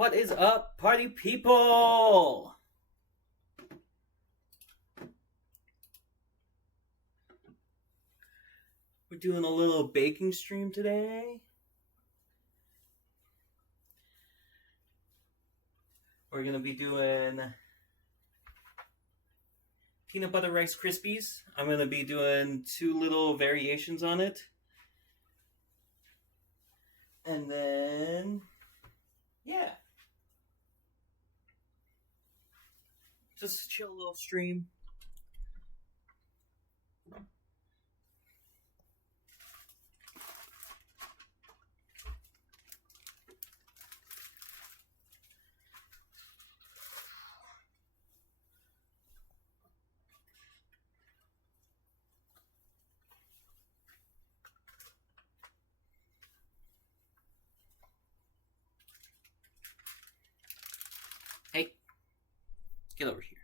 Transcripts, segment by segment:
What is up, party people? We're doing a little baking stream today. We're going to be doing peanut butter Rice Krispies. I'm going to be doing 2 little variations on it. And then, yeah. Just a chill little stream. Hey, get over here.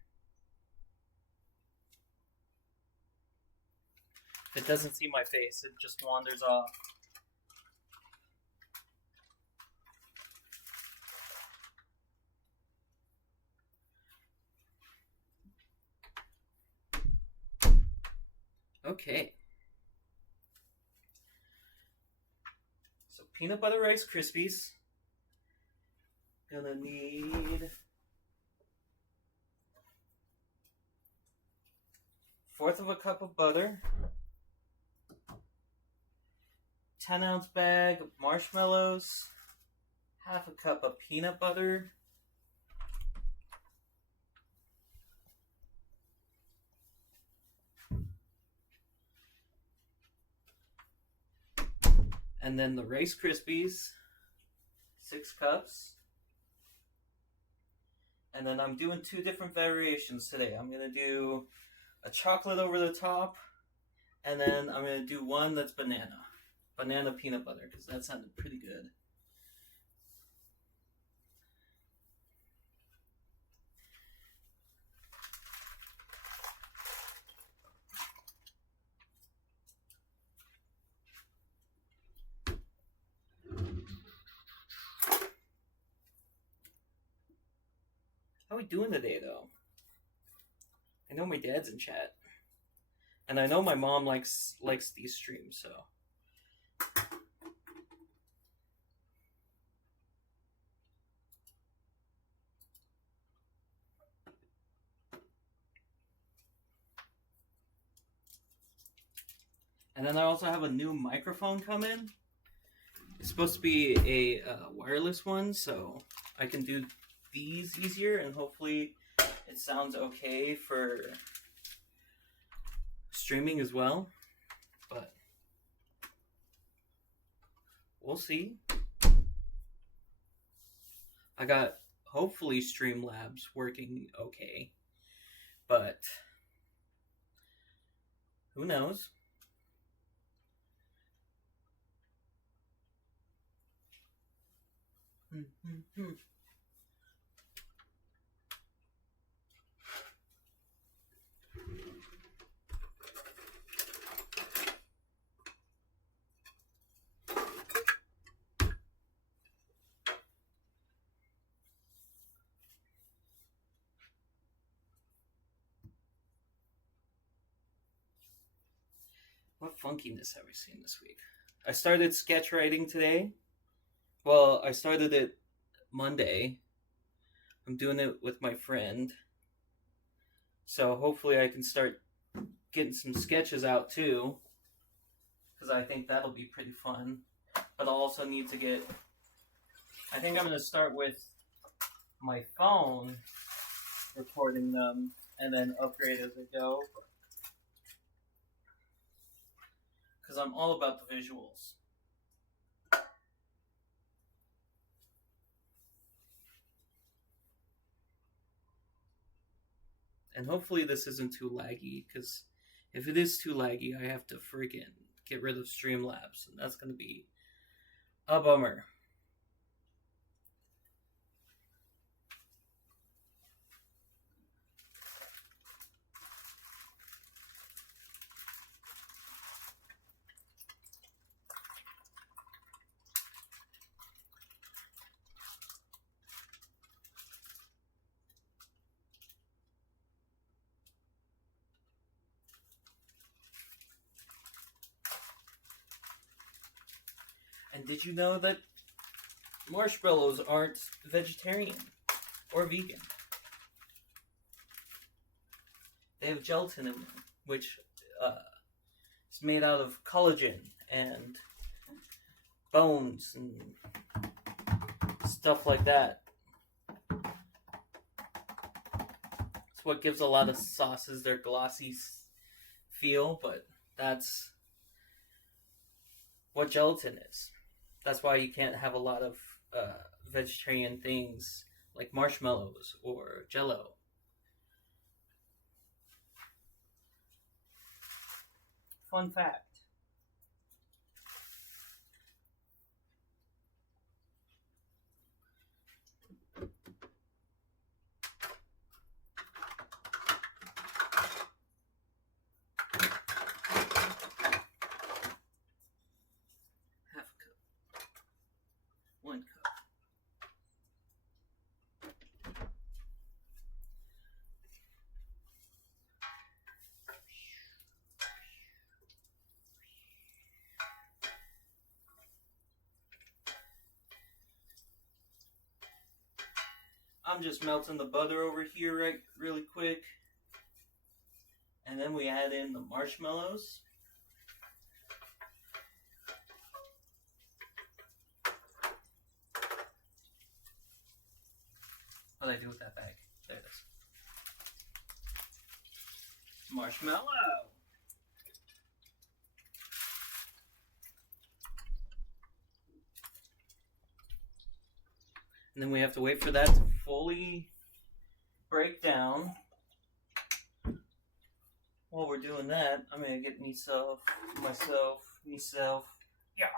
If it doesn't see my face, it just wanders off. Okay. So peanut butter Rice Krispies. Gonna need 1/4 of a cup of butter, 10-ounce bag of marshmallows, 1/2 a cup of peanut butter, and then the Rice Krispies, 6 cups. And then I'm doing 2 different variations today. I'm going to do a chocolate over the top, and then I'm going to do one that's banana peanut butter, because that sounded pretty good. How are we doing today, though? I know my dad's in chat, and I know my mom likes these streams, so. And then I also have a new microphone coming. It's supposed to be a wireless one, so I can do these easier, and hopefully it sounds okay for streaming as well. But we'll see. I got hopefully Streamlabs working okay, but who knows? What funkiness have we seen this week? I started sketch writing today. Well, I started it Monday. I'm doing it with my friend. So hopefully I can start getting some sketches out too, because I think that'll be pretty fun. But I'll also need to get... I think I'm going to start with my phone, recording them, and then upgrade as I go. Because I'm all about the visuals. And hopefully this isn't too laggy, because if it is too laggy, I have to freaking get rid of Streamlabs, and that's going to be a bummer. And did you know that marshmallows aren't vegetarian or vegan? They have gelatin in them, which is made out of collagen and bones and stuff like that. It's what gives a lot of sauces their glossy feel, but that's what gelatin is. That's why you can't have a lot of vegetarian things like marshmallows or Jello. Fun fact. Half a cup. 1 cup. I'm just melting the butter over here really quick. And then we add in the marshmallows. What did I do with that bag? There it is. Marshmallow. And then we have to wait for that to fully break down. While we're doing that, I'm gonna get myself, yar.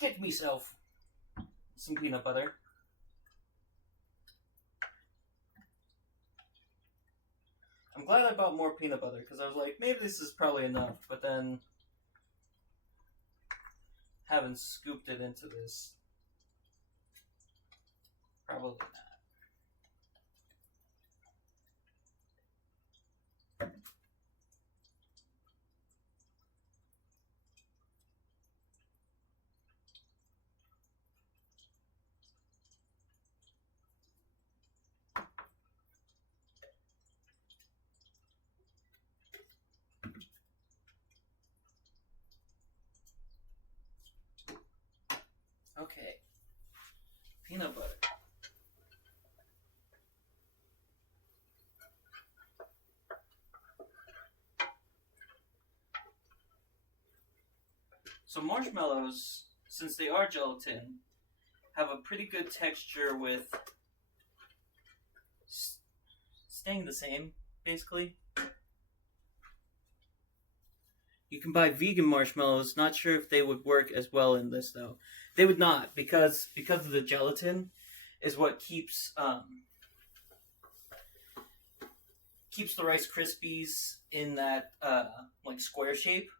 Get myself some peanut butter. I'm glad I bought more peanut butter because I was like, maybe this is probably enough, but then haven't scooped it into this. Probably not. Okay. Peanut butter. So marshmallows, since they are gelatin, have a pretty good texture with staying the same, basically. You can buy vegan marshmallows. Not sure if they would work as well in this though. They would not because of the gelatin is what keeps the Rice Krispies in that like square shape.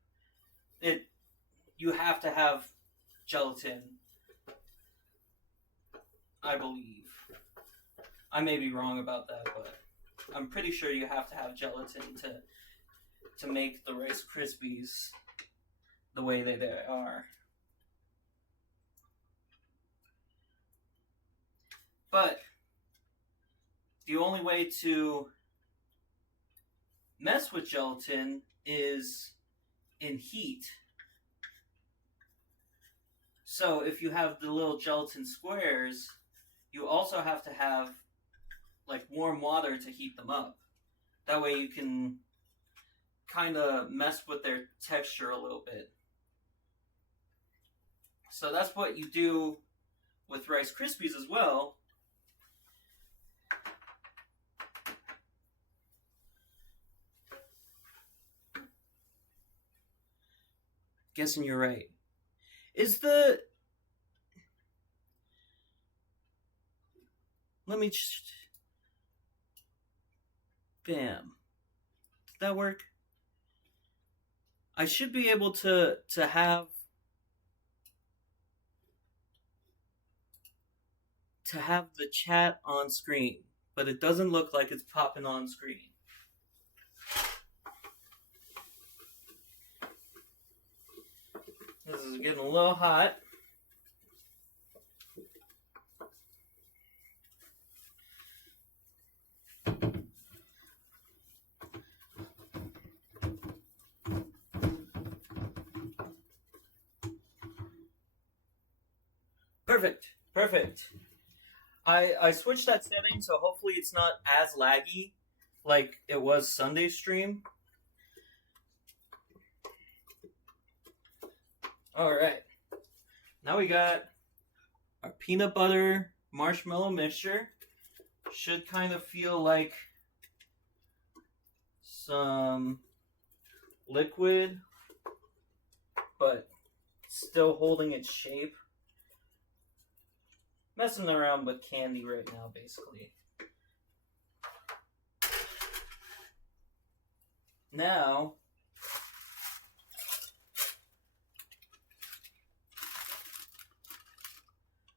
You have to have gelatin, I believe. I may be wrong about that, but I'm pretty sure you have to have gelatin to make the Rice Krispies the way they are. But the only way to mess with gelatin is in heat. So if you have the little gelatin squares, you also have to have like warm water to heat them up. That way you can kind of mess with their texture a little bit. So that's what you do with Rice Krispies as well. Guessing you're right. Let me just... Bam. Did that work? I should be able to have the chat on screen, but it doesn't look like it's popping on screen. is getting a little hot. Perfect. Perfect. I switched that setting so hopefully it's not as laggy like it was Sunday's stream. Alright. Now we got our peanut butter marshmallow mixture. Should kind of feel like some liquid, but still holding its shape. Messing around with candy right now, basically. Now,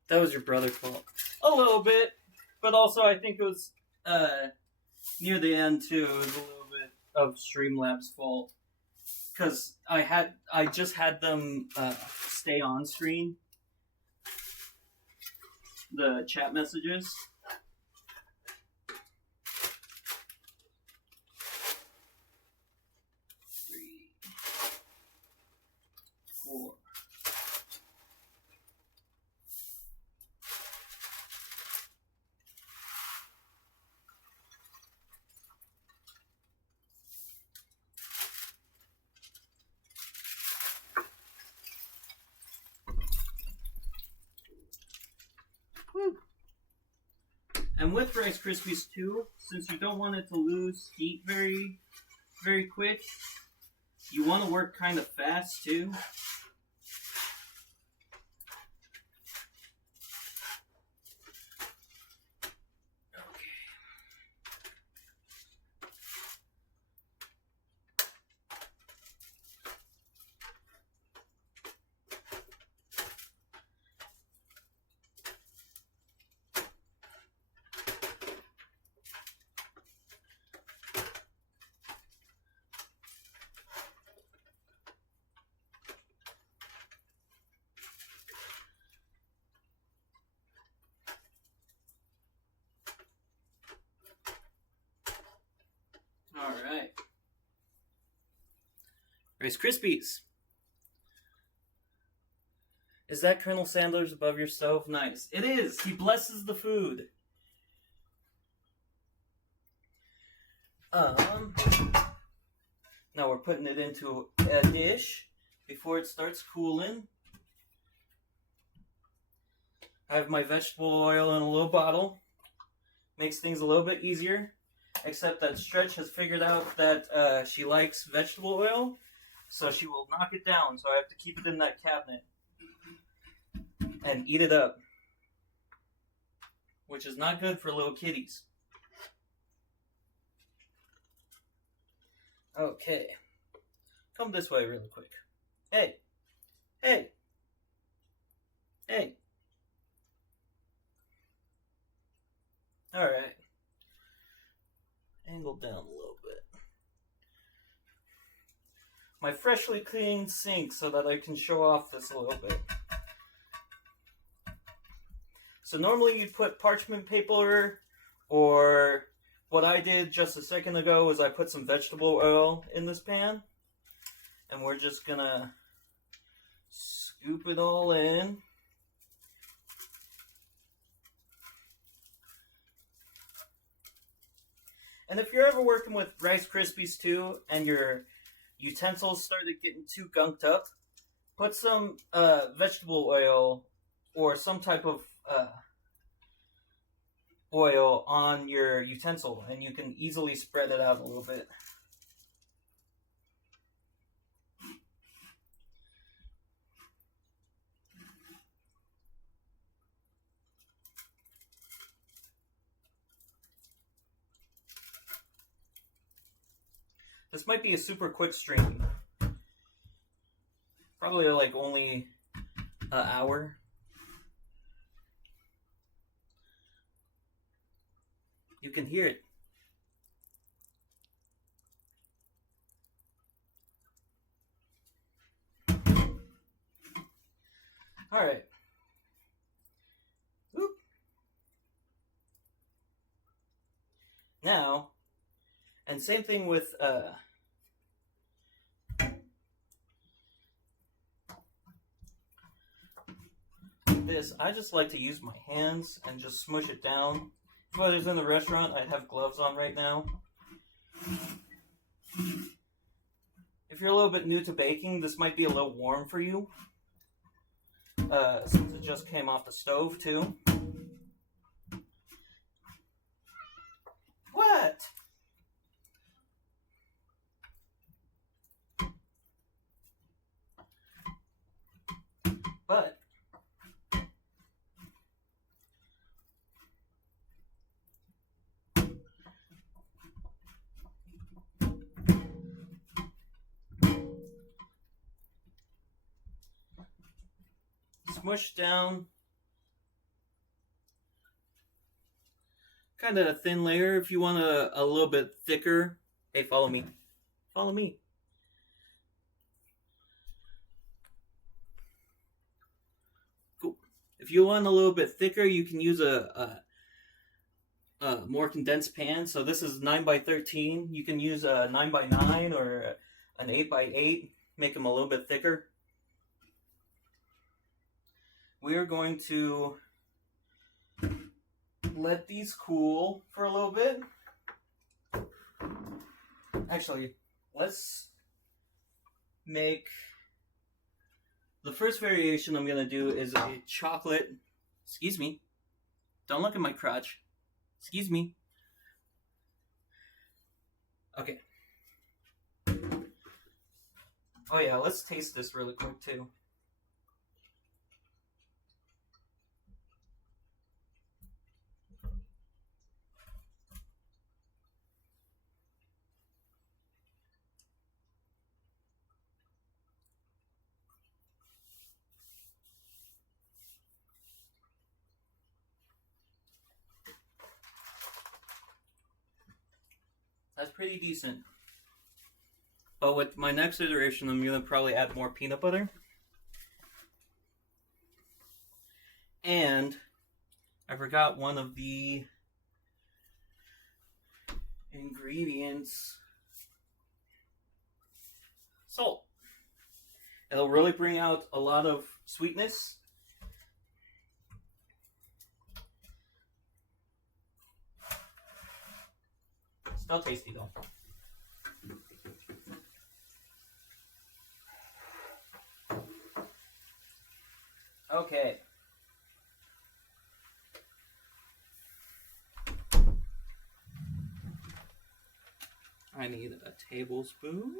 that was your brother's fault. A little bit, but also I think it was near the end too. It was a little bit of Streamlabs' fault because I just had them stay on screen. The chat messages. 3, 4. And with Rice Krispies too, since you don't want it to lose heat very, very quick, you want to work kind of fast too. Alright. Rice Krispies. Is that Colonel Sanders above your stove? Nice. It is. He blesses the food. Now we're putting it into a dish before it starts cooling. I have my vegetable oil in a little bottle. Makes things a little bit easier. Except that Stretch has figured out that she likes vegetable oil, so she will knock it down, so I have to keep it in that cabinet and eat it up, which is not good for little kitties. Okay. Come this way really quick. Hey. Hey. Hey. Alright. Angle down a little bit. My freshly cleaned sink so that I can show off this a little bit. So normally you'd put parchment paper, or what I did just a second ago was I put some vegetable oil in this pan. And we're just gonna scoop it all in. And if you're ever working with Rice Krispies too, and your utensils started getting too gunked up, put some vegetable oil or some type of oil on your utensil, and you can easily spread it out a little bit. This might be a super quick stream. Probably like only an hour. You can hear it. All right. Oop. Now, and same thing with this. I just like to use my hands and just smush it down. If I was in the restaurant, I'd have gloves on right now. If you're a little bit new to baking, this might be a little warm for you. Since it just came off the stove too. What? But smush down kind of a thin layer. If you want a little bit thicker, hey, follow me. Follow me. Cool. If you want a little bit thicker, you can use a more condensed pan. So this is 9x13. You can use a 9x9 or an 8x8. Make them a little bit thicker. We are going to let these cool for a little bit. Actually, let's make the first variation I'm going to do is a chocolate. Excuse me. Don't look at my crotch. Excuse me. Okay. Oh yeah, let's taste this really quick too. That's pretty decent. But with my next iteration, I'm going to probably add more peanut butter. And I forgot one of the ingredients. Salt. It'll really bring out a lot of sweetness. Still tasty though. Okay. I need a tablespoon.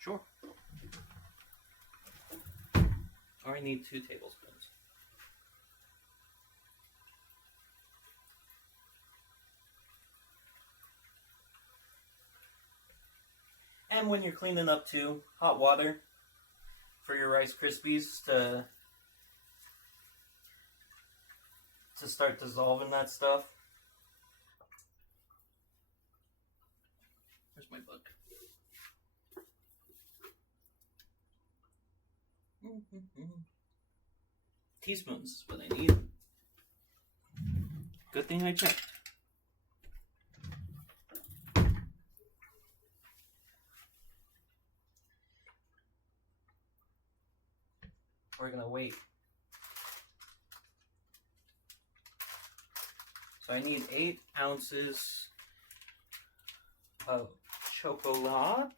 Sure. Or I need 2 tablespoons. And when you're cleaning up too, hot water for your Rice Krispies to start dissolving that stuff. Where's my book? Teaspoons is what I need. Good thing I checked. We're gonna wait. So I need 8 ounces of chocolate.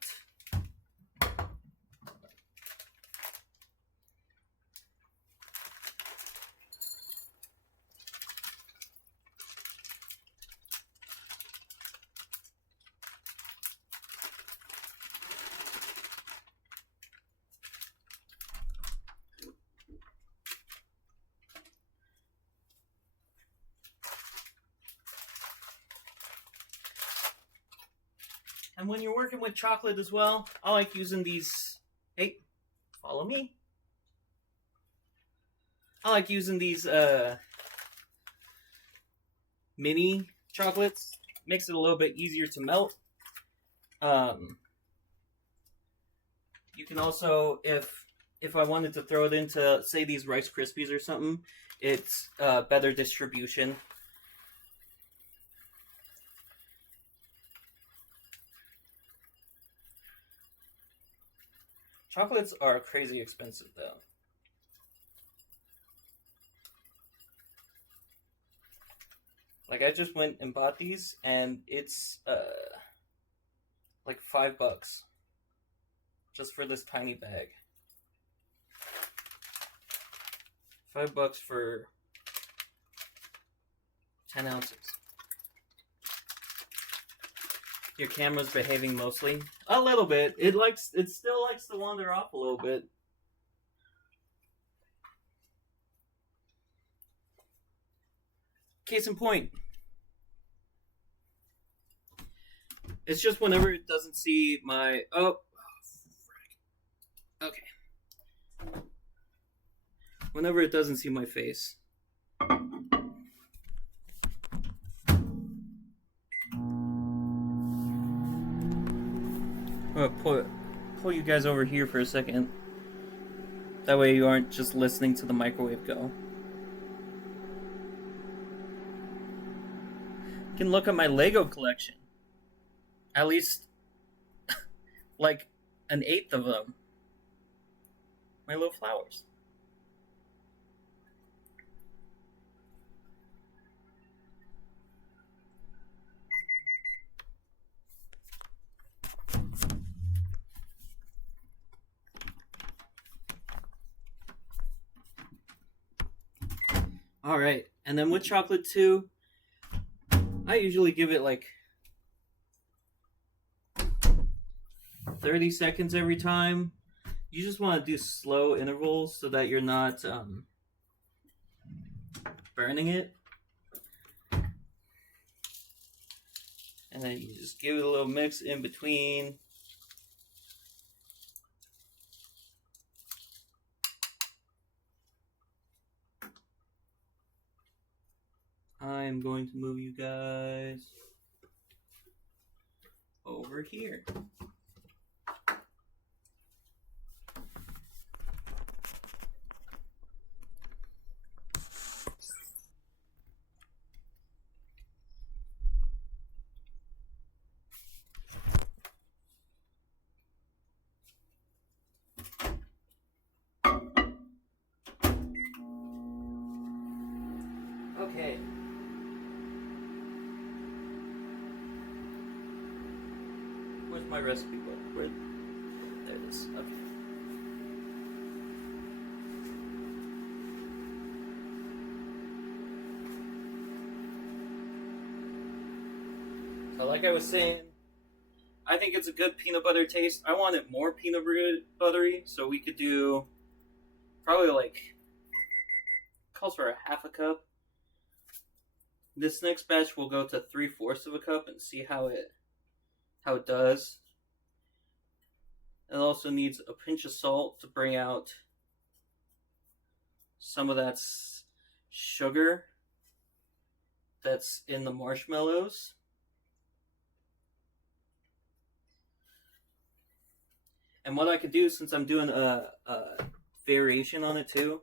And when you're working with chocolate as well, I like using these. Hey, follow me. I like using these mini chocolates. Makes it a little bit easier to melt. You can also, if I wanted to throw it into, say, these Rice Krispies or something, it's better distribution. Chocolates are crazy expensive, though. Like, I just went and bought these, and it's like $5 just for this tiny bag. $5 for 10 ounces. Your camera's behaving mostly. A little bit. It still likes to wander off a little bit. Case in point. It's just whenever it doesn't see my... Oh. Okay. Whenever it doesn't see my face. I'm gonna pull you guys over here for a second. That way you aren't just listening to the microwave go. You can look at my Lego collection. At least, like, an 1/8 of them. My little flowers. Alright, and then with chocolate too, I usually give it like 30 seconds every time. You just want to do slow intervals so that you're not burning it. And then you just give it a little mix in between. I'm going to move you guys over here. Okay. Where's my recipe book? Where? There it is. Okay. So like I was saying, I think it's a good peanut butter taste. I want it more peanut buttery, so we could do probably like, calls for a 1/2 cup. This next batch will go to 3/4 of a cup and see how it does. It also needs a pinch of salt to bring out some of that sugar that's in the marshmallows. And what I could do, since I'm doing a variation on it too,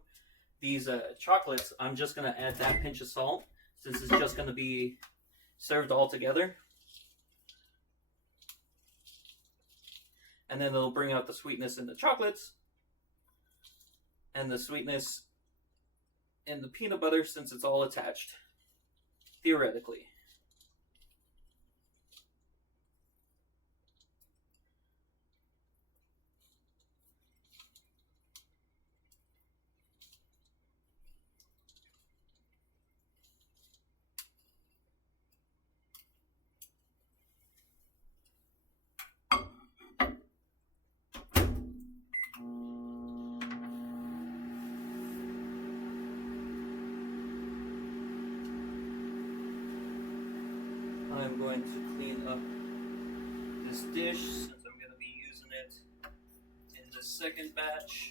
these chocolates, I'm just going to add that pinch of salt, since it's just going to be served all together. And then it'll bring out the sweetness in the chocolates and the sweetness in the peanut butter, since it's all attached, theoretically. I'm going to clean up this dish, since I'm going to be using it in the second batch.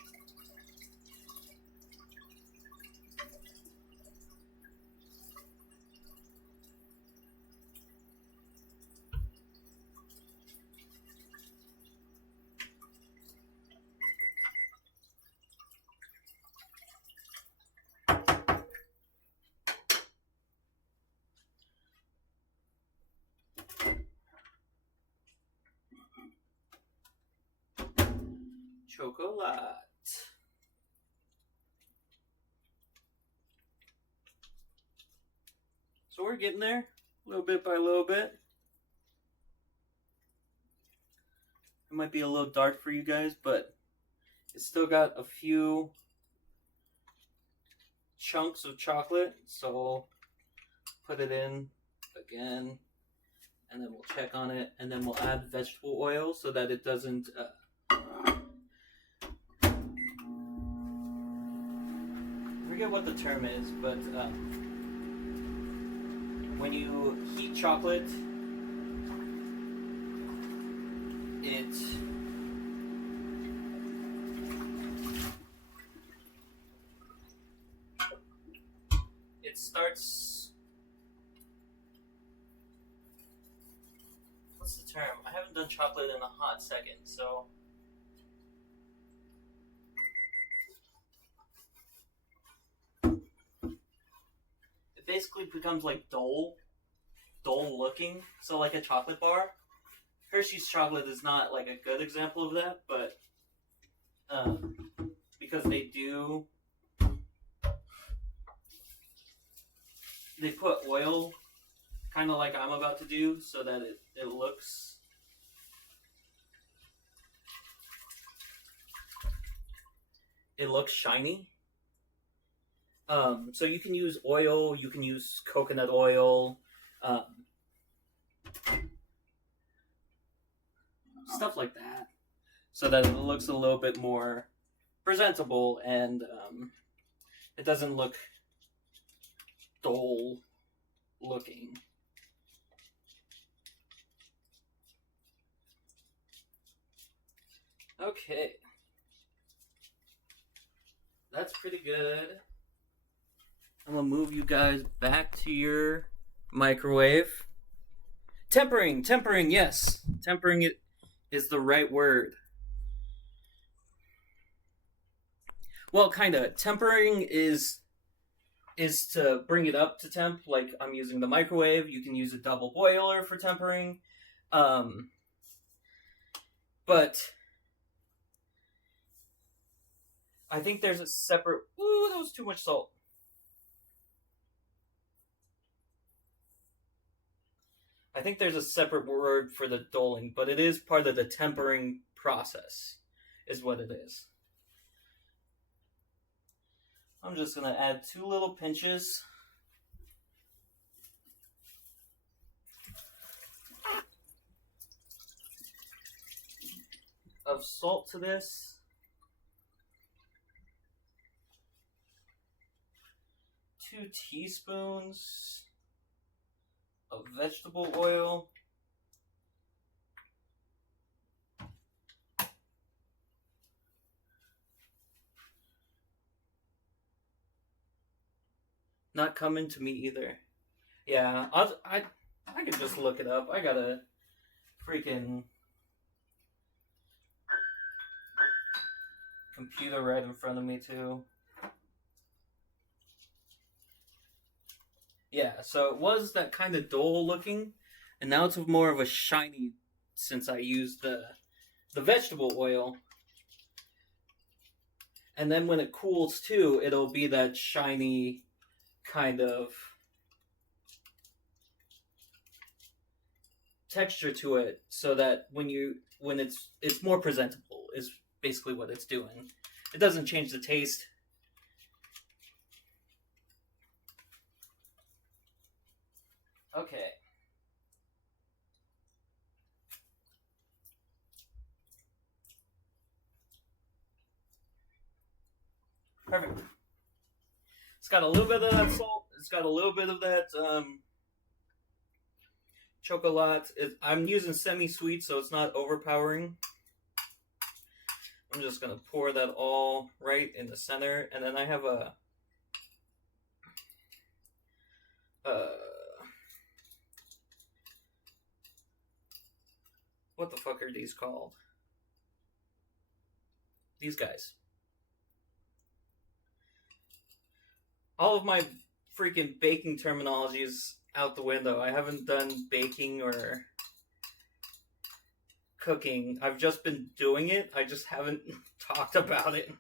chocolate. So we're getting there, little bit by little bit. It might be a little dark for you guys, but it's still got a few chunks of chocolate, so put it in again, and then we'll check on it, and then we'll add vegetable oil so that it doesn't I forget what the term is, but when you heat chocolate, it starts, what's the term? I haven't done chocolate in a hot second, so it basically becomes like dull looking, so like a chocolate bar. Hershey's chocolate is not like a good example of that, but because they put oil, kind of like I'm about to do, so that it looks shiny. So you can use oil, you can use coconut oil, stuff like that, so that it looks a little bit more presentable and it doesn't look dull looking. Okay, that's pretty good. I'm gonna move you guys back to your microwave. Tempering, yes. Tempering it is the right word. Well, kinda. Tempering is to bring it up to temp, like I'm using the microwave. You can use a double boiler for tempering. But I think there's a separate... Ooh, that was too much salt. I think there's a separate word for the doling, but it is part of the tempering process, is what it is. I'm just going to add 2 little pinches of salt to this. 2 teaspoons of vegetable oil. Not coming to me either. Yeah, I can just look it up. I got a freaking computer right in front of me too. Yeah, so it was that kind of dull looking, and now it's more of a shiny since I used the vegetable oil. And then when it cools too, it'll be that shiny kind of texture to it, so that when it's more presentable is basically what it's doing. It doesn't change the taste. Okay. Perfect. It's got a little bit of that salt. It's got a little bit of that chocolate. I'm using semi-sweet, so it's not overpowering. I'm just going to pour that all right in the center. And then I have a... what the fuck are these called? These guys. All of my freaking baking terminology is out the window. I haven't done baking or cooking. I've just been doing it. I just haven't talked about it.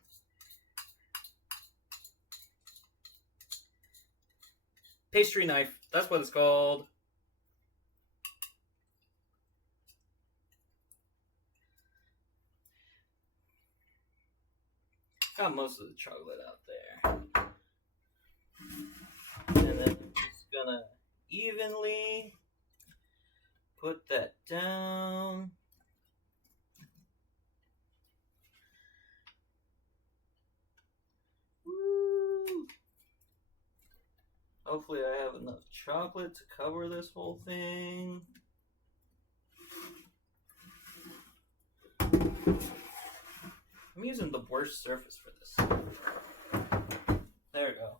Pastry knife. That's what it's called. Got most of the chocolate out there. And then I'm just gonna evenly put that down. Woo. Hopefully I have enough chocolate to cover this whole thing. I'm using the worst surface for this. There we go.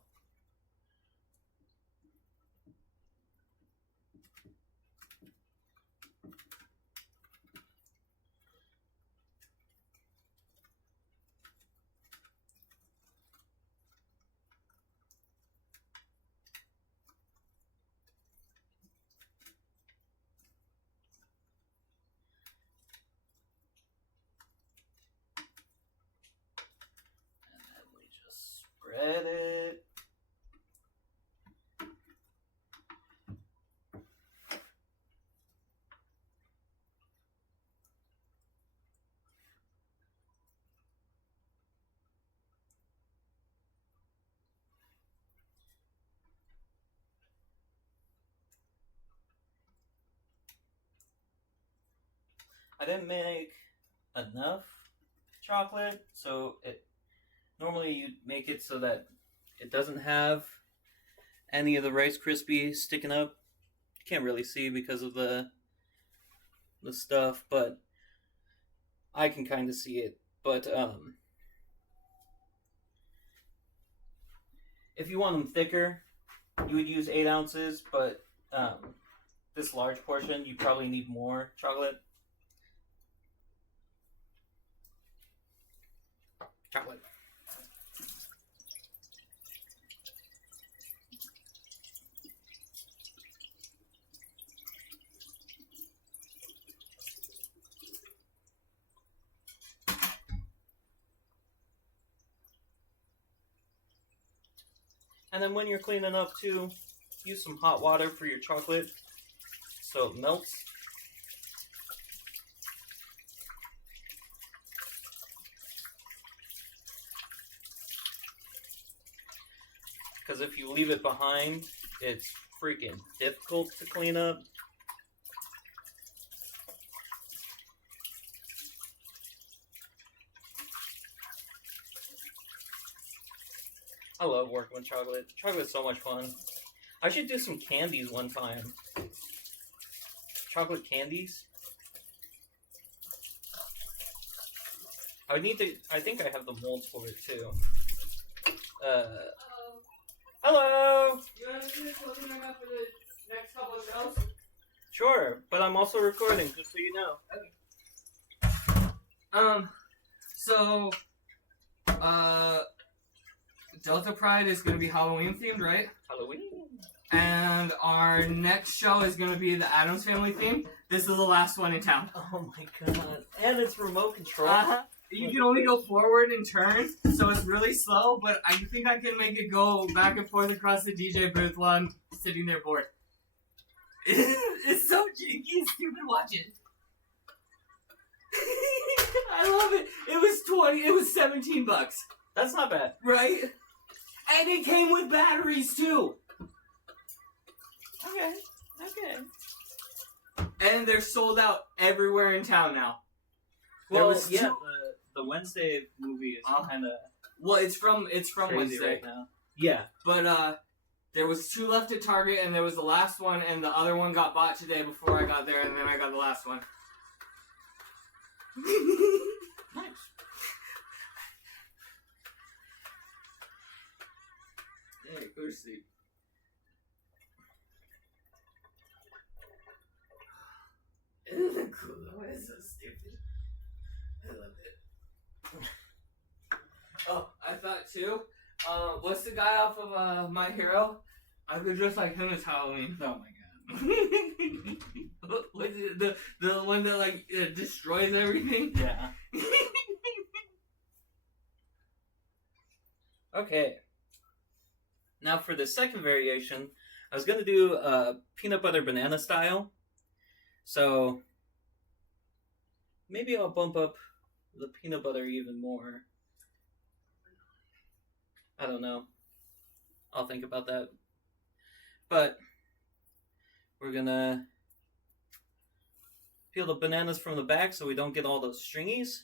Spread it. I didn't make enough chocolate, so normally you make it so that it doesn't have any of the Rice Krispies sticking up. You can't really see because of the stuff, but I can kind of see it. But if you want them thicker, you would use 8 ounces, but this large portion, you probably need more chocolate. Chocolate. And then when you're cleaning up too, use some hot water for your chocolate so it melts. Because if you leave it behind, it's freaking difficult to clean up. I love working with chocolate. Chocolate's so much fun. I should do some candies one time. Chocolate candies. I think I have the molds for it too. Hello! You want to see the clothing I got for the next couple of shows? Sure, but I'm also recording, just so you know. Okay. So, Delta Pride is going to be Halloween themed, right? Halloween. And our next show is going to be the Addams Family theme. This is the last one in town. Oh my god. And it's remote control. You can only go forward and turn, so it's really slow, but I think I can make it go back and forth across the DJ booth while I'm sitting there bored. It's so janky and stupid, watch it. I love it. It was $17. That's not bad. Right? And it came with batteries too. Okay. And they're sold out everywhere in town now. Well, yeah, the Wednesday movie is kind of well, it's from Wednesday Wednesday right now. Yeah, but there was 2 left at Target, and there was the last one, and the other one got bought today before I got there, and then I got the last one. Nice. Hey, go to sleep. Isn't it cool? It's so stupid. I love it. Oh, I thought too. What's the guy off of My Hero? I could dress like him as Halloween. Oh my god. What's it, the one that like destroys everything? Yeah. Okay. Now for the second variation, I was going to do peanut butter banana style. So maybe I'll bump up the peanut butter even more. I don't know. I'll think about that. But we're going to peel the bananas from the back so we don't get all those stringies.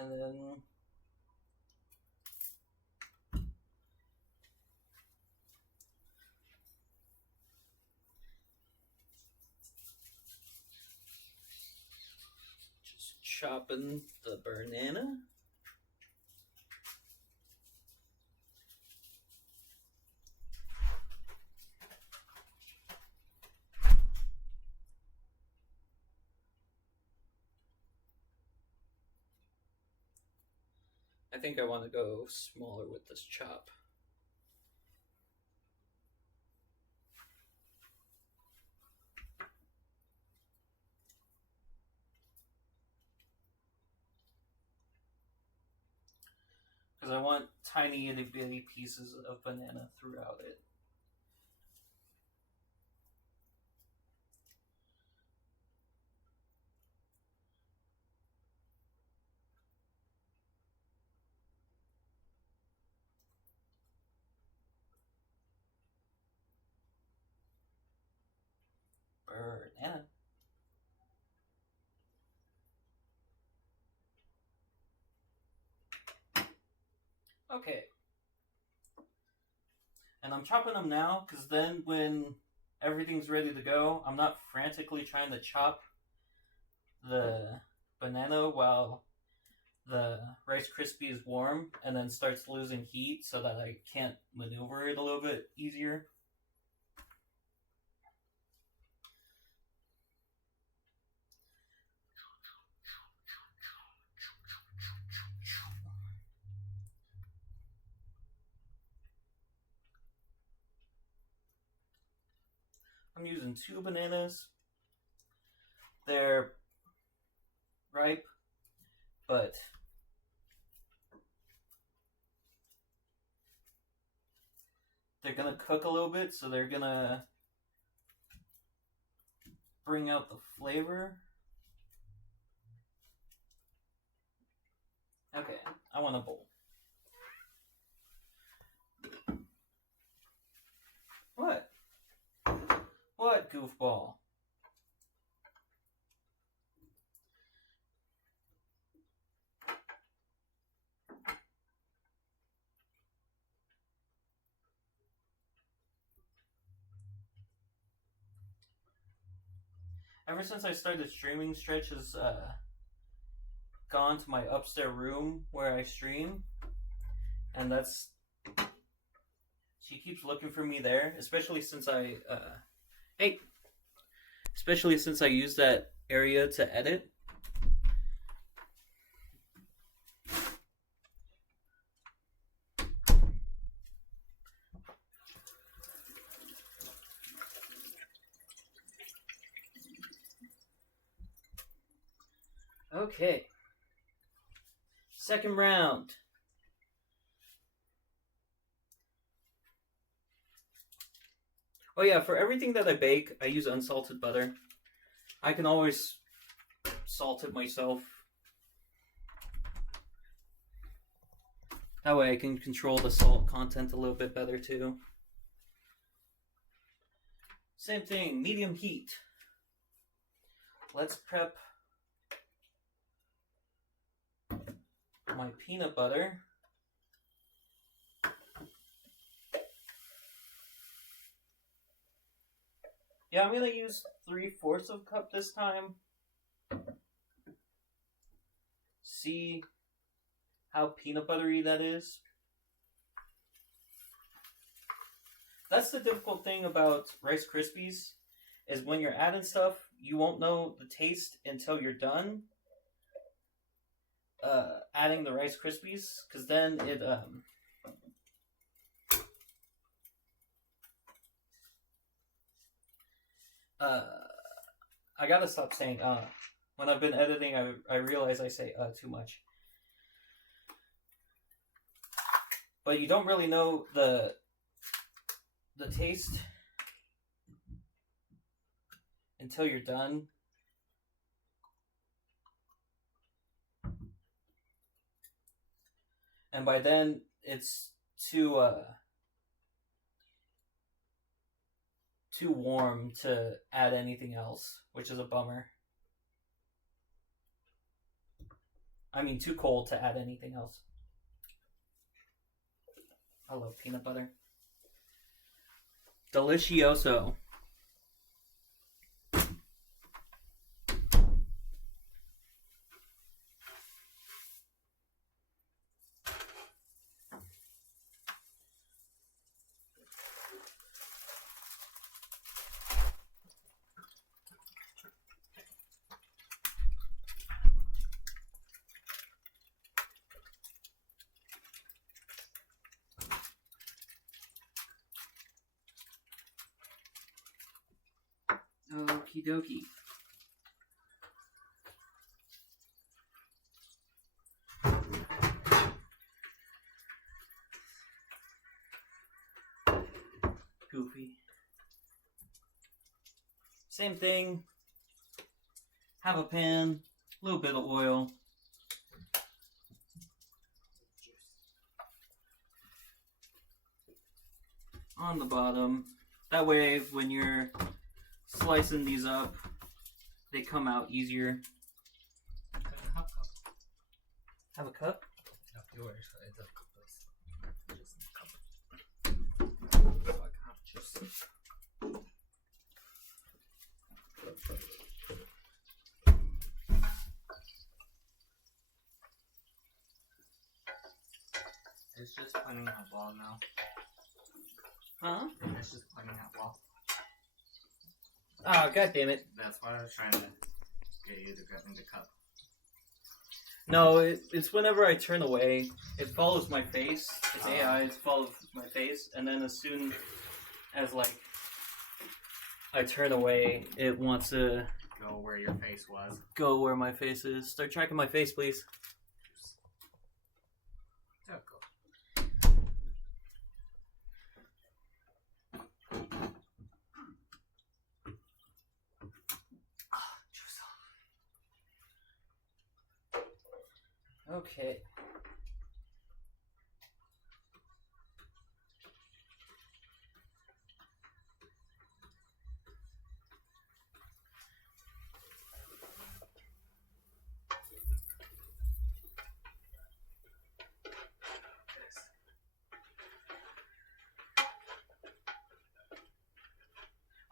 And then just chopping the banana. I think I want to go smaller with this chop. Because I want tiny itty bitty pieces of banana throughout it. Banana. Okay. And I'm chopping them now because then when everything's ready to go, I'm not frantically trying to chop the banana while the Rice Krispie is warm and then starts losing heat so that I can't maneuver it a little bit easier. I'm using 2 bananas. They're ripe, but they're gonna cook a little bit, so they're gonna bring out the flavor. Okay, I want a bowl. What? What, goofball? Ever since I started streaming, Stretch has gone to my upstairs room where I stream, and she keeps looking for me there, especially since I use that area to edit. Okay. Second round. Oh yeah, for everything that I bake, I use unsalted butter. I can always salt it myself. That way I can control the salt content a little bit better too. Same thing, medium heat. Let's prep my peanut butter. Yeah, I'm gonna use 3/4 of a cup this time. See how peanut buttery that is. That's the difficult thing about Rice Krispies, is when you're adding stuff, you won't know the taste until you're done adding the Rice Krispies, because then it I gotta stop saying when I've been editing, I realize I say too much. But you don't really know the taste until you're done. And by then it's too warm to add anything else, which is a bummer. I mean, too cold to add anything else. I love peanut butter. Delicioso. Okie dokie. Goofy. Same thing. Have a pan, a little bit of oil. On the bottom. That way, when you're slicing these up, they come out easier. Have a cup? Of yours. It's a cup. Just a cup. So I can have juice. It's just pointing out well now. Huh? It's just pointing out well. Oh, god damn it. That's why I was trying to get you to grab me the cup. No, it's whenever I turn away, it follows my face. It's AI, it follows my face, and then as soon as, like, I turn away, it wants to go where your face was. Go where my face is. Start tracking my face, please. Okay.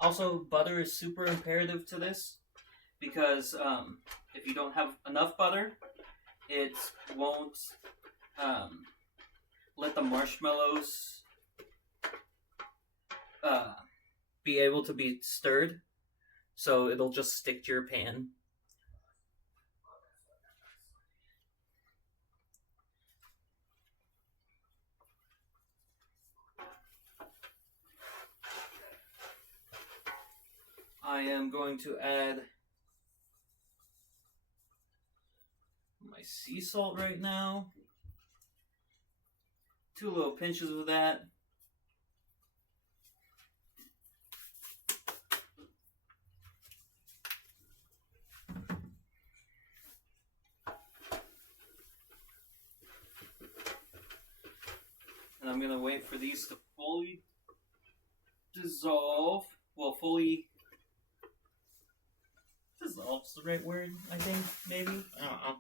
Also, butter is super imperative to this because if you don't have enough butter, it won't let the marshmallows be able to be stirred, so it'll just stick to your pan. I am going to add my sea salt right now. 2 little pinches of that. And I'm gonna wait for these to fully dissolve. Well, fully dissolve's the right word, I think, maybe? I don't know.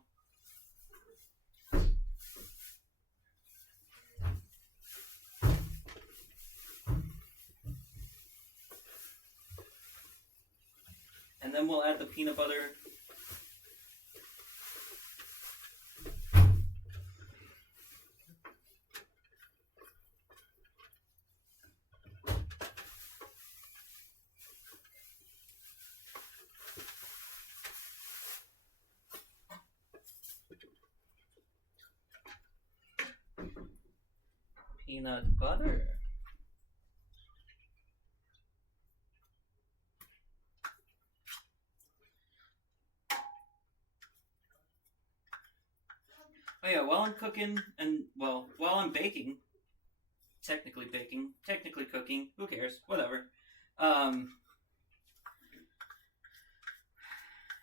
And then we'll add the peanut butter. Peanut butter. Oh yeah, while I'm cooking and while I'm baking, technically cooking, who cares? Whatever.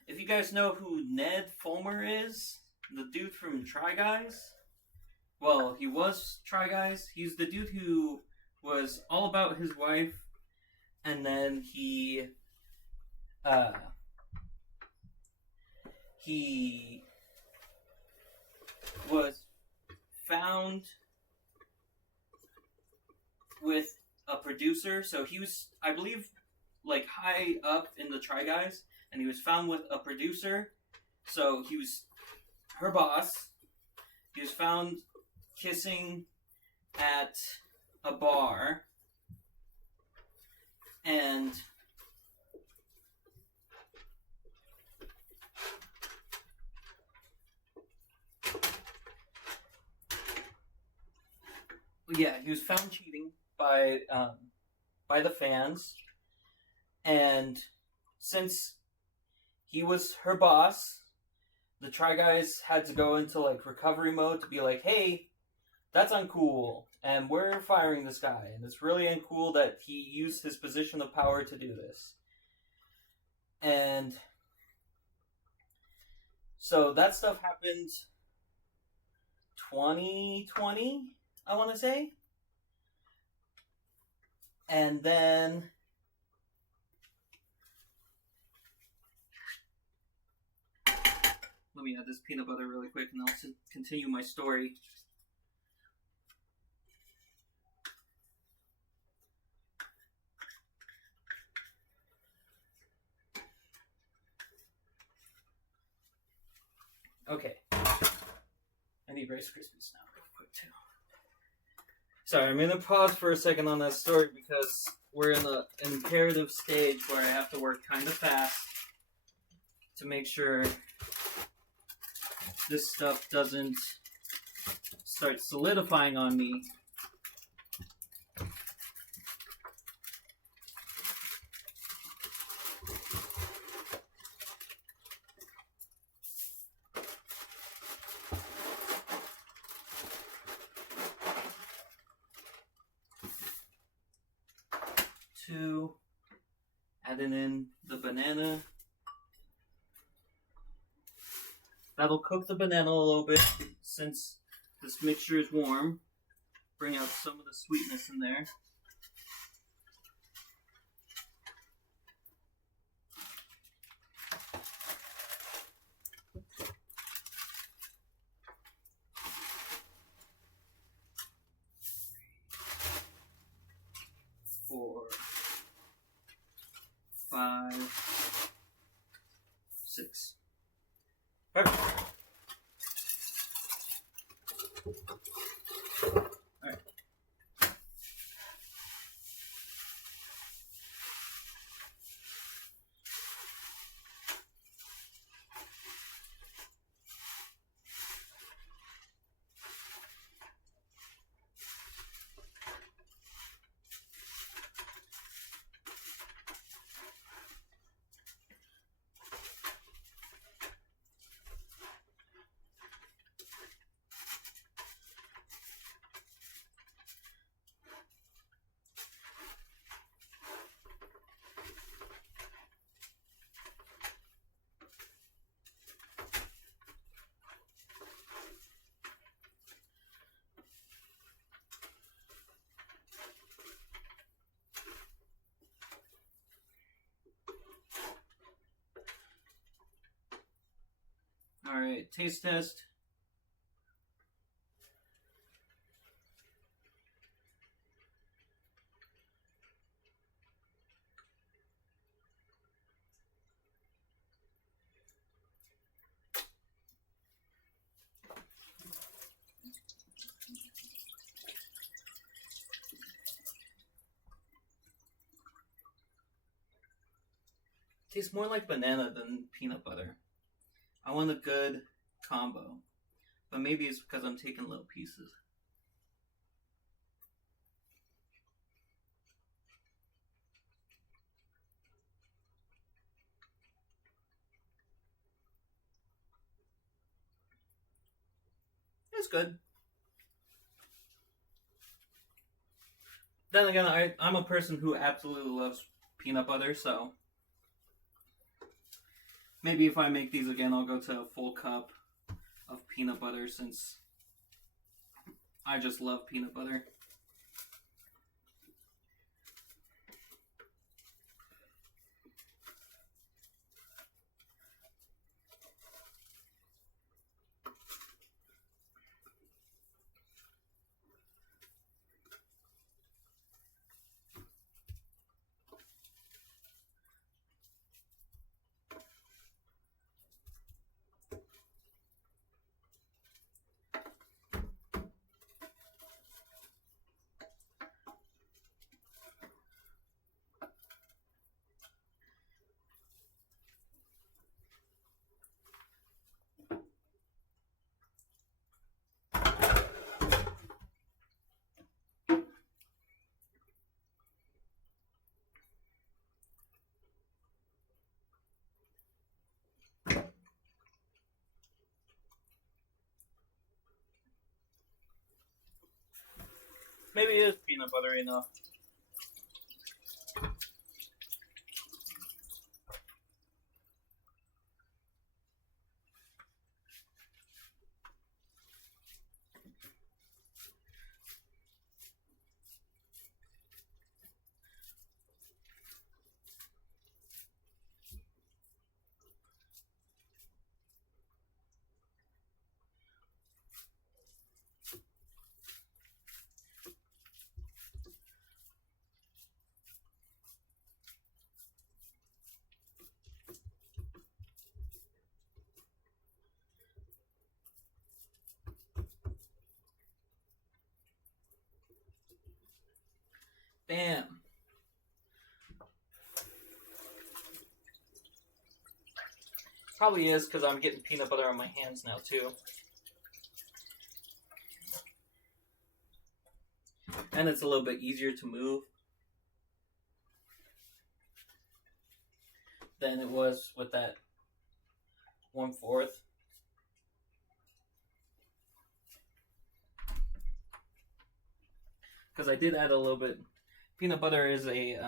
If you guys know who Ned Fulmer is, the dude from Try Guys, well, he was Try Guys. He's the dude who was all about his wife, and then he was found with a producer. So he was, I believe, like high up in the Try Guys, and he was found with a producer. So he was her boss. He was found kissing at a bar, and yeah, he was found cheating by the fans, and since he was her boss, the Try Guys had to go into like recovery mode to be like, hey, that's uncool, and we're firing this guy, and it's really uncool that he used his position of power to do this. And so that stuff happened 2020, I want to say. And then let me add this peanut butter really quick and I'll continue my story. Okay. I need Rice Krispies now real quick too. Sorry, I'm going to pause for a second on that story because we're in an imperative stage where I have to work kind of fast to make sure this stuff doesn't start solidifying on me. Two, adding in the banana. That'll cook the banana a little bit since this mixture is warm. Bring out some of the sweetness in there. Four, 5, 6. Perfect. Alright. Alright, taste test. Tastes more like banana than peanut butter. I want a good combo. But maybe it's because I'm taking little pieces. It's good. Then again, I'm a person who absolutely loves peanut butter, so maybe if I make these again, I'll go to a full cup of peanut butter since I just love peanut butter. Maybe it is peanut buttery enough. Bam. Probably is because I'm getting peanut butter on my hands now too. And it's a little bit easier to move than it was with that 1/4. Because I did add a little bit. Peanut butter is a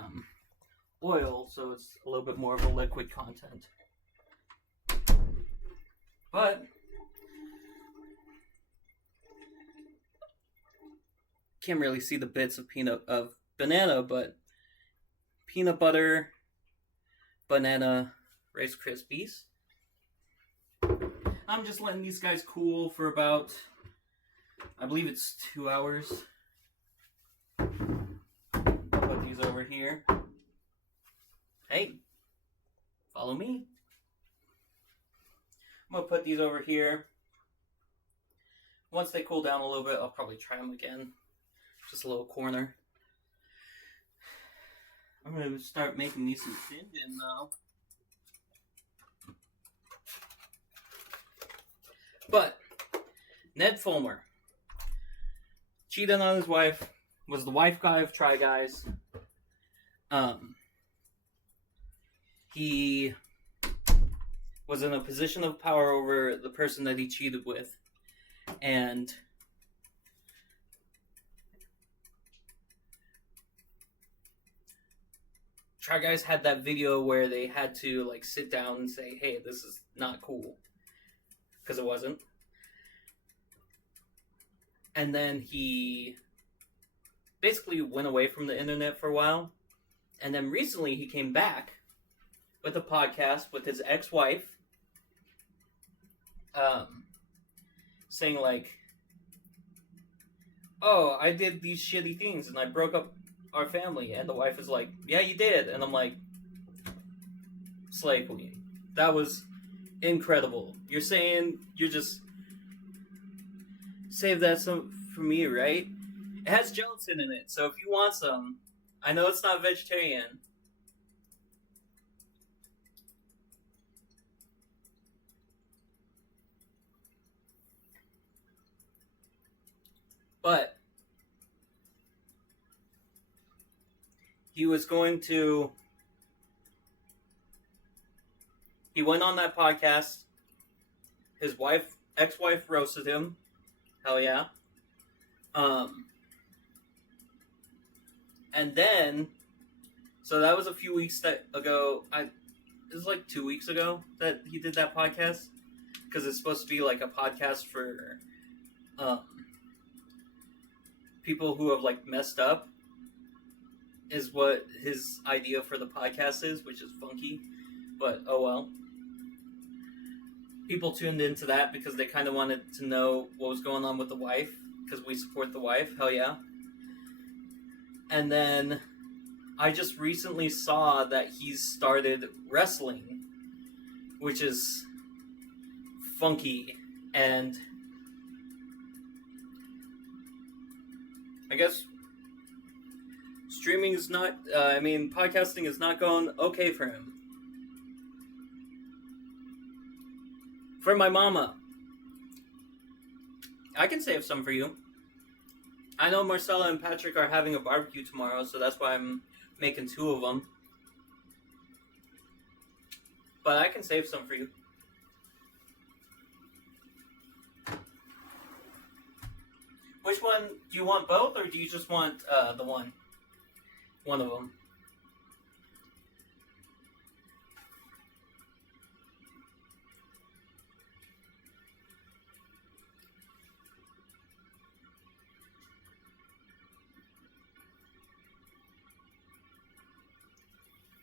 oil, so it's a little bit more of a liquid content. But can't really see the bits of banana, but peanut butter, banana, Rice Krispies. I'm just letting these guys cool for about, I believe it's 2 hours. I'll put these over here. Hey, follow me. I'm gonna put these over here. Once they cool down a little bit, I'll probably try them again. Just a little corner. I'm gonna start making me some din din now. But Ned Fulmer cheated on his wife. Was the wife guy of Try Guys. He was in a position of power over the person that he cheated with, and Try Guys had that video where they had to like sit down and say, "Hey, this is not cool," because it wasn't. And then he basically went away from the internet for a while, and then recently he came back with a podcast with his ex-wife, saying like, "Oh, I did these shitty things and I broke up our family," and the wife is like, "Yeah, you did," and I'm like, "Slay Queen, that was incredible. You're saying you're just save that some for me, right? It has gelatin in it, so if you want some, I know it's not vegetarian." But he went on that podcast. His ex-wife roasted him, Hell yeah. And then, so that was a few weeks ago. It was like 2 weeks ago that he did that podcast, because it's supposed to be like a podcast for people who have like messed up, is what his idea for the podcast is, which is funky, but oh well. People tuned into that because they kind of wanted to know what was going on with the wife, because we support the wife. Hell yeah. And then I just recently saw that he's started wrestling, which is funky, and I guess streaming is not, podcasting is not going okay for him. For my mama, I can save some for you. I know Marcella and Patrick are having a barbecue tomorrow, so that's why I'm making 2 of them. But I can save some for you. Which one? Do you want both, or do you just want the one? One of them.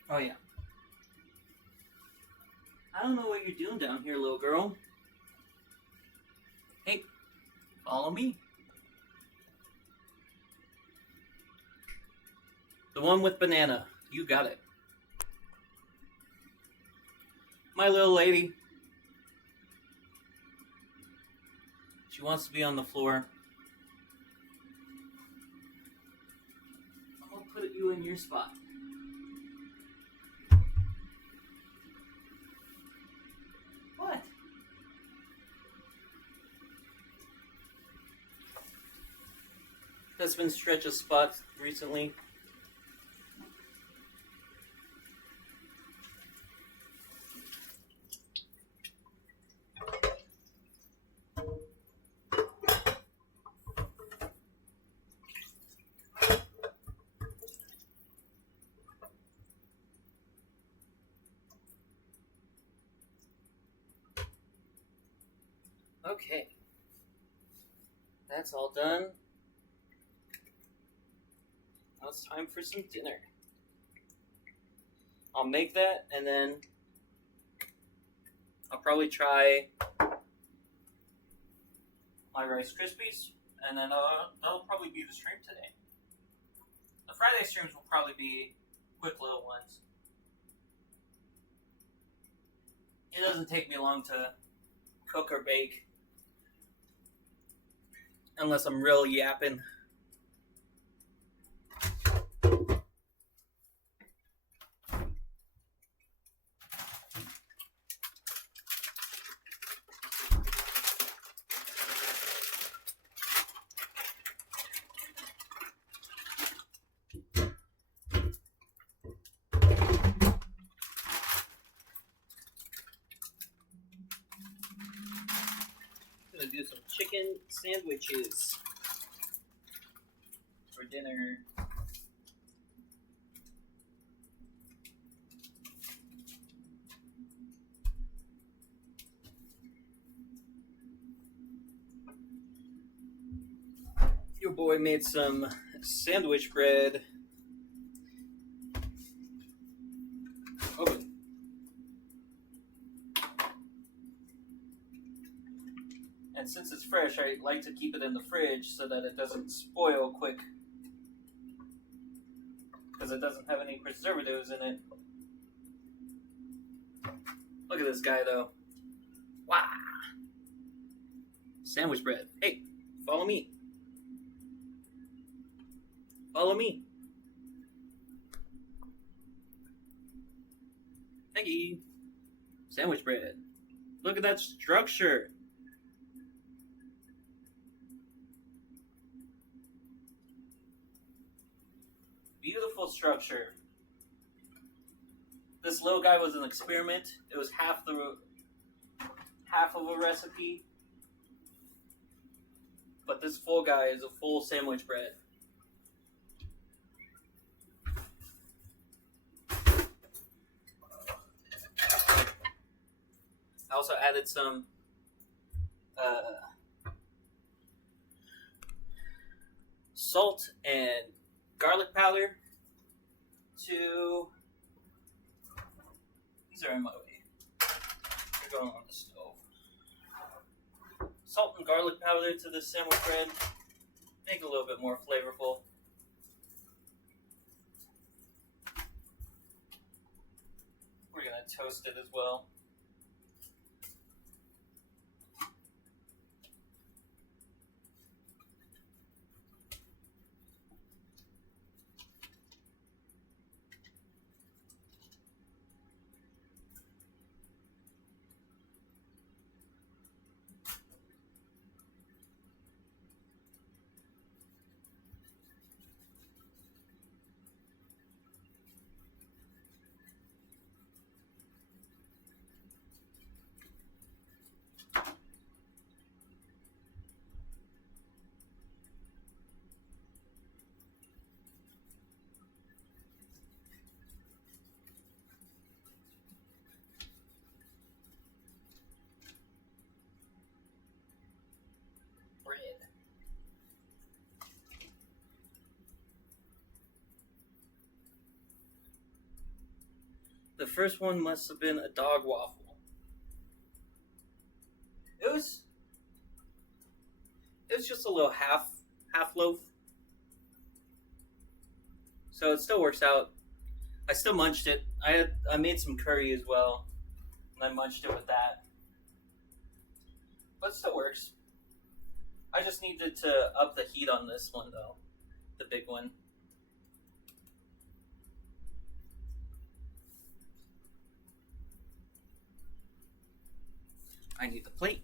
Oh, yeah. I don't know what you're doing down here, little girl. Hey, follow me. The one with banana. You got it. My little lady. She wants to be on the floor. I'm going to put you in your spot. What? That's been Stretch's spot recently. Okay. That's all done. Now it's time for some dinner. I'll make that, and then I'll probably try my Rice Krispies, and then that'll probably be the stream today. The Friday streams will probably be quick little ones. It doesn't take me long to cook or bake, unless I'm real yapping. Do some chicken sandwiches for dinner. Your boy made some sandwich bread. Open. And since it's fresh, I like to keep it in the fridge so that it doesn't spoil quick, because it doesn't have any preservatives in it. Look at this guy, though. Wow. Sandwich bread. Hey, follow me. Follow me. Thank you. Sandwich bread. Look at that structure. Beautiful structure. This little guy was an experiment. It was half of a recipe. But this full guy is a full sandwich bread. I also added some salt and garlic powder to... These are in my way. They're going on the stove. Salt and garlic powder to this sandwich bread. Make it a little bit more flavorful. We're going to toast it as well. Bread. The first one must have been a dog waffle. It was just a little half loaf. So it still works out. I still munched it. I made some curry as well, and I munched it with that. But it still works. I just needed to up the heat on this one though, the big one. I need the plate.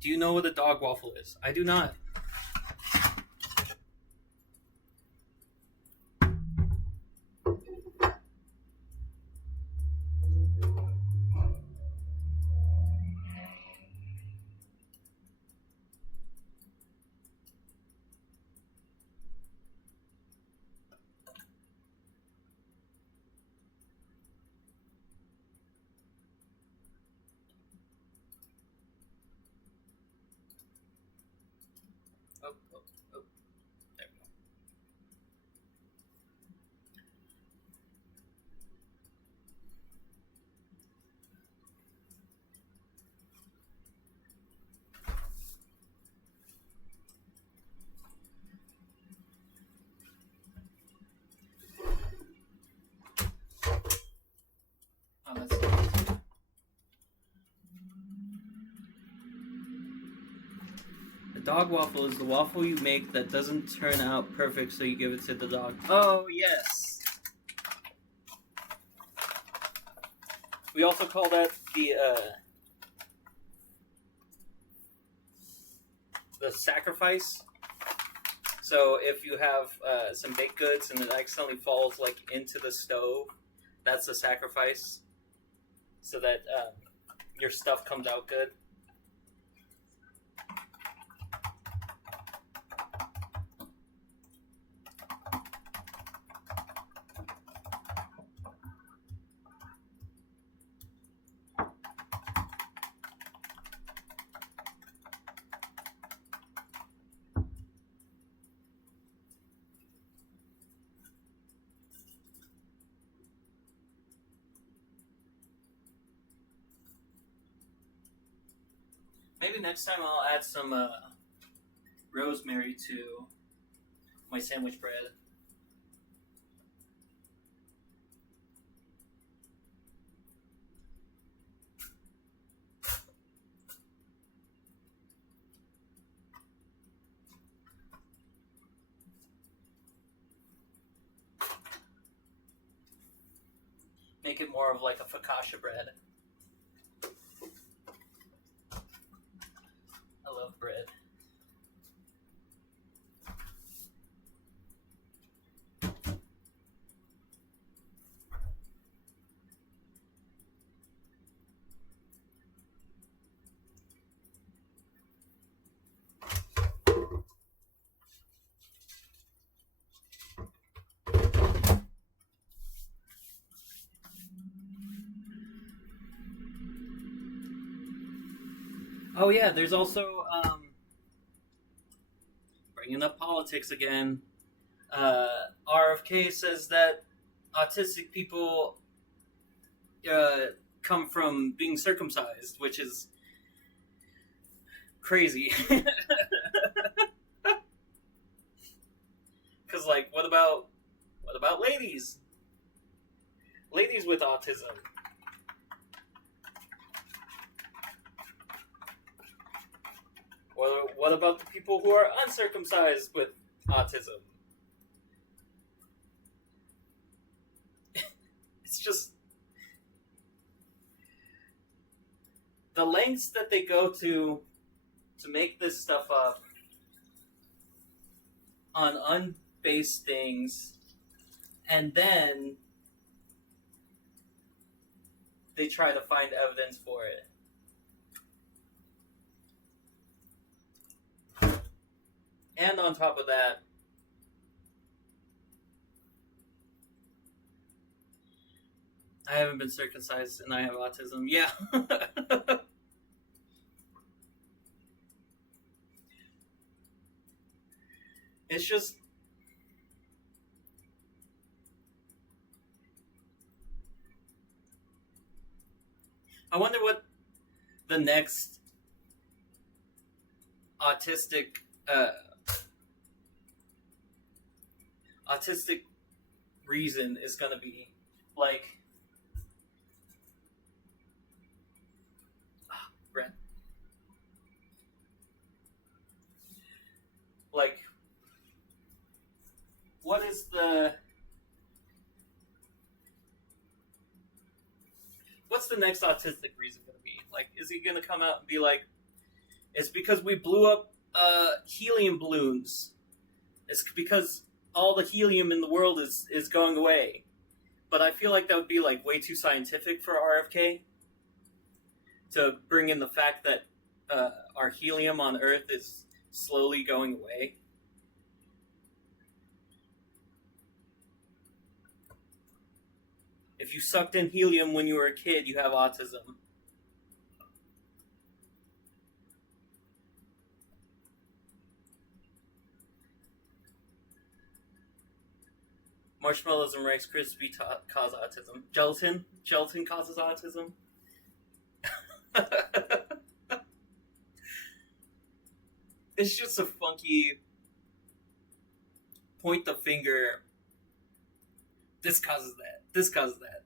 Do you know what a dog waffle is? I do not. Oh, there we go. Oh, that's good. A dog waffle is the waffle you make that doesn't turn out perfect, so you give it to the dog. Oh, yes. We also call that the sacrifice. So if you have some baked goods and it accidentally falls like into the stove, that's the sacrifice, so that your stuff comes out good. Maybe next time I'll add some rosemary to my sandwich bread. Make it more of like a focaccia bread. I love bread. Oh yeah, there's also bringing up politics again. RFK says that autistic people uh, come from being circumcised, which is crazy. Because like, what about ladies? Ladies with autism. What about the people who are uncircumcised with autism? It's just the lengths that they go to make this stuff up on unbased things, and then they try to find evidence for it. And on top of that, I haven't been circumcised and I have autism. Yeah. It's just I wonder what the next autistic autistic reason is going to be. Like, Brent. Like, what's the next autistic reason going to be? Like, is he going to come out and be like, it's because we blew up helium balloons. It's because all the helium in the world is going away. But I feel like that would be like way too scientific for RFK to bring in the fact that our helium on Earth is slowly going away. If you sucked in helium when you were a kid, you have autism. Marshmallows and Rice Krispies cause autism. Gelatin causes autism. It's just a funky point the finger. This causes that. This causes that.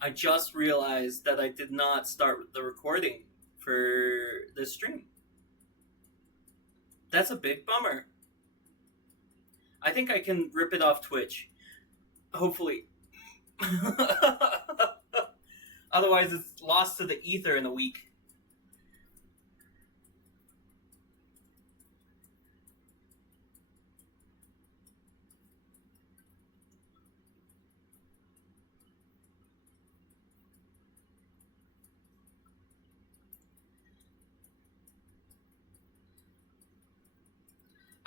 I just realized that I did not start the recording for this stream. That's a big bummer. I think I can rip it off Twitch. Hopefully. Otherwise, it's lost to the ether in a week.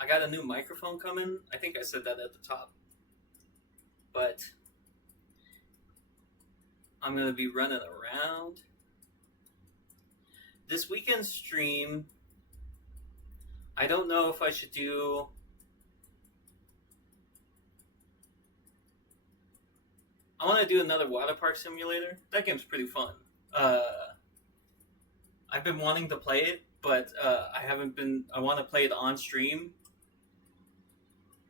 I got a new microphone coming. I think I said that at the top. But I'm going to be running around. This weekend stream, I don't know if I should do... I want to do another water park simulator. That game's pretty fun. I've been wanting to play it, but I want to play it on stream.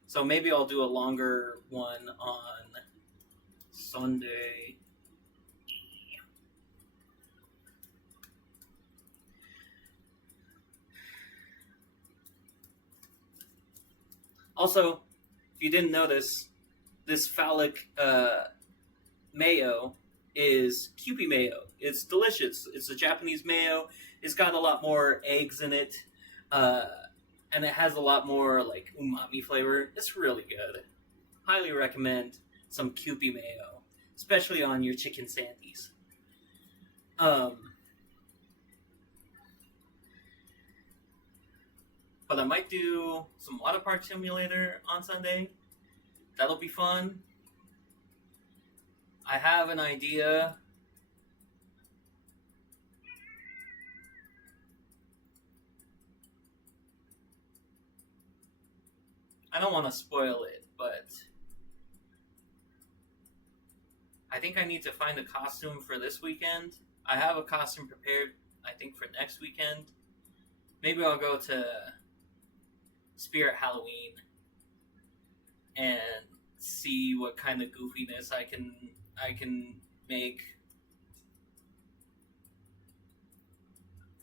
So maybe I'll do a longer one on Sunday. Also, if you didn't notice, this phallic mayo is Kewpie mayo. It's delicious. It's a Japanese mayo. It's got a lot more eggs in it. And it has a lot more like umami flavor. It's really good. Highly recommend some Kewpie mayo, especially on your chicken sandies. But I might do some water park simulator on Sunday. That'll be fun. I have an idea. I don't want to spoil it, but I think I need to find a costume for this weekend. I have a costume prepared, I think, for next weekend. Maybe I'll go to Spirit Halloween and see what kind of goofiness I can make.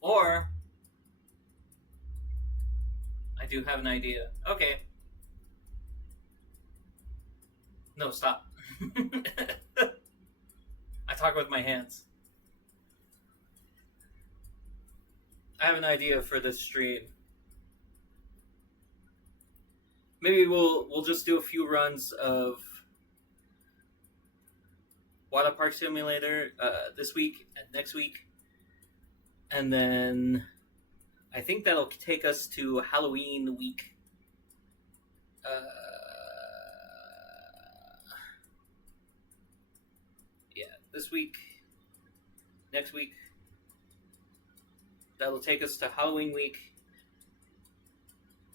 Or I do have an idea. Okay. No, stop. I talk with my hands. I have an idea for this stream. Maybe we'll just do a few runs of Water Park Simulator this week and next week, and then I think that'll take us to Halloween week. Yeah, this week, next week. That'll take us to Halloween week.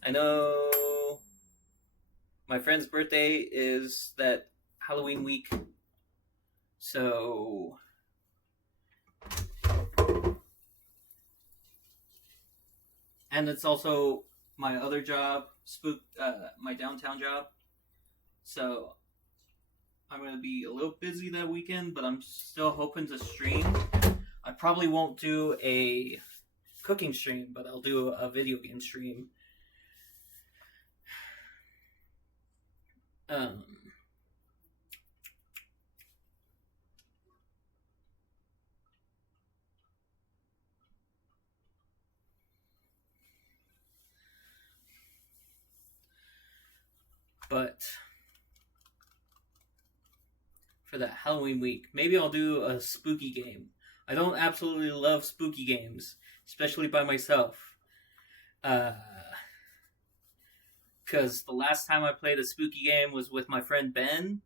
I know my friend's birthday is that Halloween week. So and it's also my other job, my downtown job. So I'm going to be a little busy that weekend, but I'm still hoping to stream. I probably won't do a cooking stream, but I'll do a video game stream. But for that Halloween week, maybe I'll do a spooky game. I don't absolutely love spooky games, especially by myself. Because the last time I played a spooky game was with my friend Ben,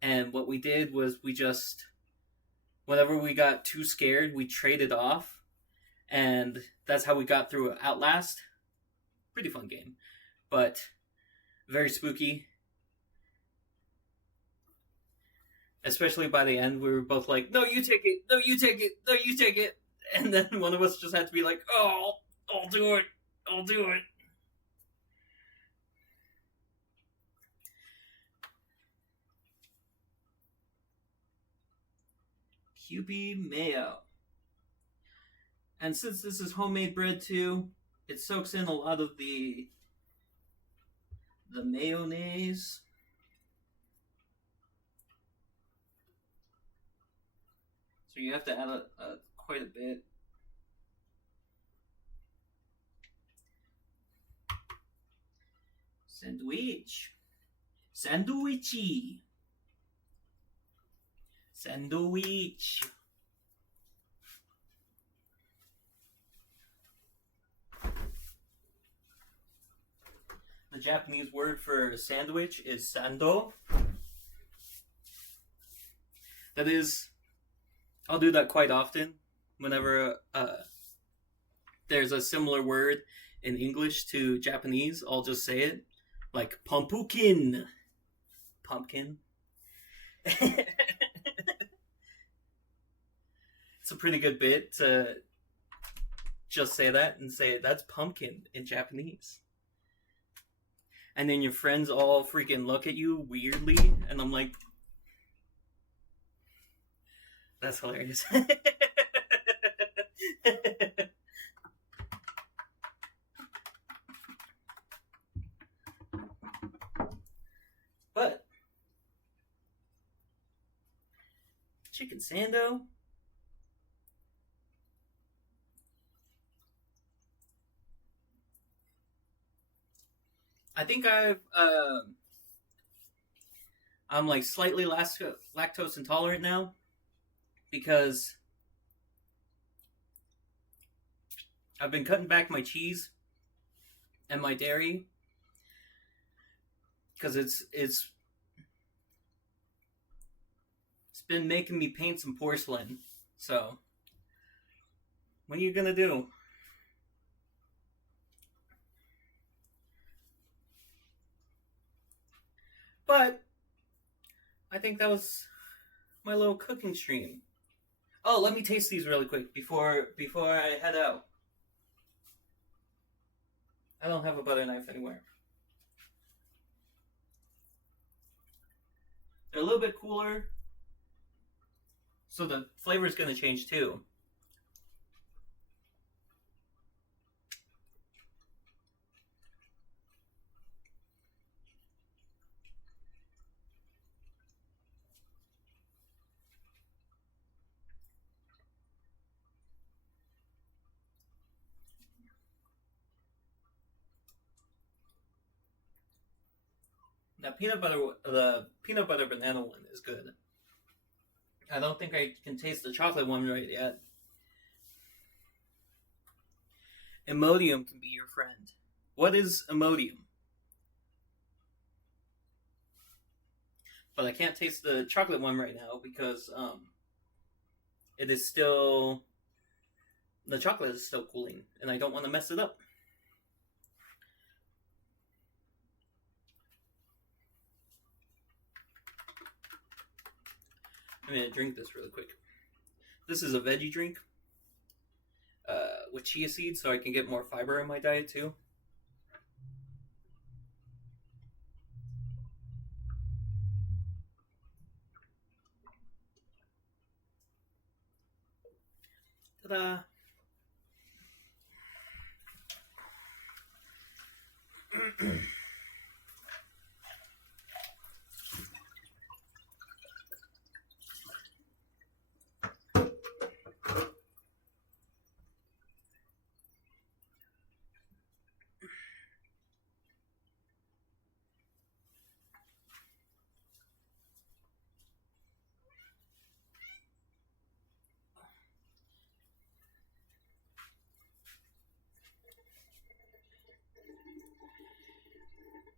and what we did was we just, whenever we got too scared, we traded off, and that's how we got through Outlast. Pretty fun game, but very spooky. Especially by the end, we were both like, no, you take it, no, you take it, no, you take it. And then one of us just had to be like, oh, I'll do it, I'll do it. QB mayo. And since this is homemade bread too, it soaks in a lot of the mayonnaise. So you have to add quite a bit. Sandwich. Sandwichy. Sandwich. The Japanese word for sandwich is sando. That is, I'll do that quite often whenever there's a similar word in English to Japanese. I'll just say it, like pumpkin. Pumpkin. It's a pretty good bit to just say that and say that's pumpkin in Japanese. And then your friends all freaking look at you weirdly, and I'm like, that's hilarious. But chicken sando. I think I'm like slightly lactose intolerant now because I've been cutting back my cheese and my dairy because it's been making me paint some porcelain. So, what are you gonna do? But I think that was my little cooking stream. Oh, let me taste these really quick before I head out. I don't have a butter knife anywhere. They're a little bit cooler, so the flavor is going to change too. Now, the peanut butter banana one is good. I don't think I can taste the chocolate one right yet. Imodium can be your friend. What is Imodium? But I can't taste the chocolate one right now because it is still, the chocolate is still cooling, and I don't want to mess it up. I'm gonna drink this really quick. This is a veggie drink with chia seeds, so I can get more fiber in my diet too. Ta-da!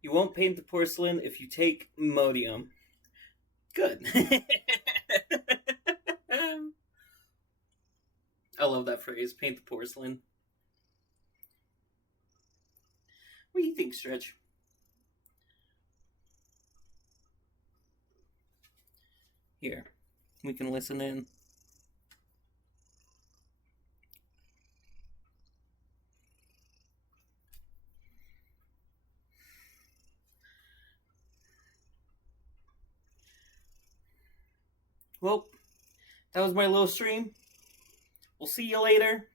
You won't paint the porcelain if you take Imodium. Good. I love that phrase, paint the porcelain. What do you think, Stretch? Here, we can listen in. Well, that was my little stream. We'll see you later.